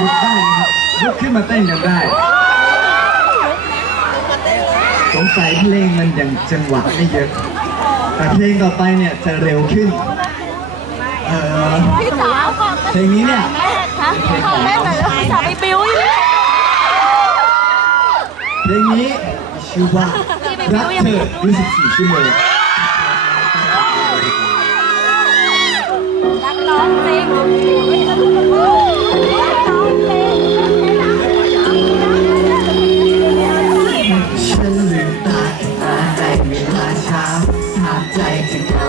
ลุกได้นะครับลุกขึ้นมาเต้นกันได้สงสัยเพลงมันยังจังหวะไม่เยอะ แต่เพลงต่อไปเนี่ยจะเร็วขึ้นเออพี่สาวก่อนเพลงนี้เนี่ยฮะขอแม่หน่อยแล้วสาไปบิ้วอยู่เพลงนี้ชื่อว่ารักเธอ24ชั่วโมงรักน้องจริง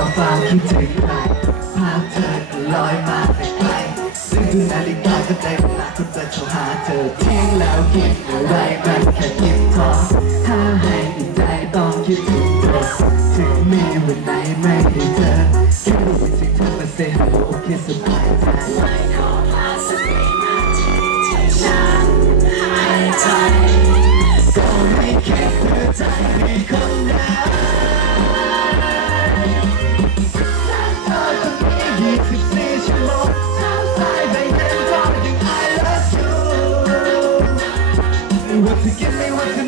จึงเหงาเฝ้าคิดถึงใครภาพเธอก็ลอยมาแต่ไกลซึ่งดูนาฬิกาก็ได้เวลาคุณจะโทรหาเธอเที่ยงแล้วคิดอะไรมันแค่คิดท้อถ้าให้ติดใจต้องคิดถึงเธอถึงมีวันไหนไม่ได้เจอแค่ได้ยินเสียงเธอมาเซฮัลโหลโอเคสบายใจ ไม่ว่าจ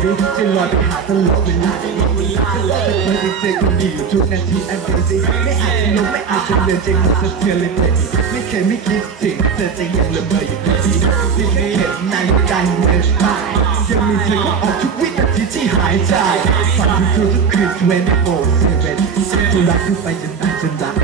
เบบี้จะลอยไปหาตลอดเวลาในเวลาจะรอเธอจริงๆคนดีอยู่ทุกนาที I'm crazy ไม่อาจจะลงไม่อาจจะเลือนใจหมดสะเทือนเลย baby ไม่เคยไม่คิดถึงเธอจะยังละเมออยู่ที่นี่ที่แค่เข็มในใจเมื่อไปยังมีเธอก็ออกทุกวินาทีที่หายใจฝันถึงเธอทุกคืน24/7จะรักเธอไปจนตายจนรัก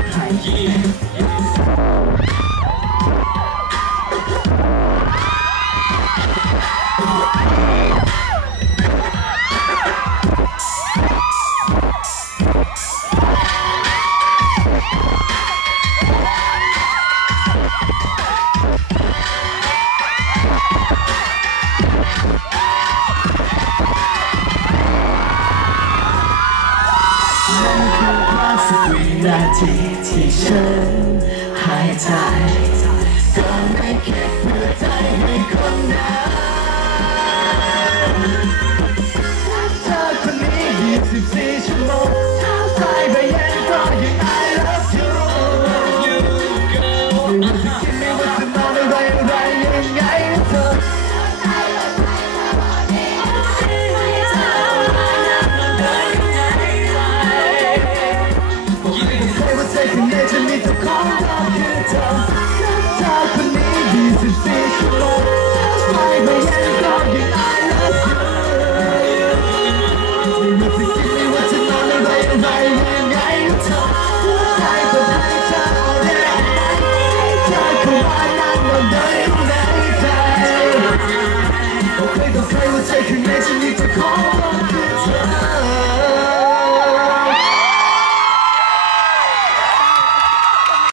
สักวินาทีที่ฉันหายใจก็ไม่แค่เพื่อใจให้คนนั้นเธอคนนี้24ชั่วโมงเท้าสายบ่ายเย็นก็ยัง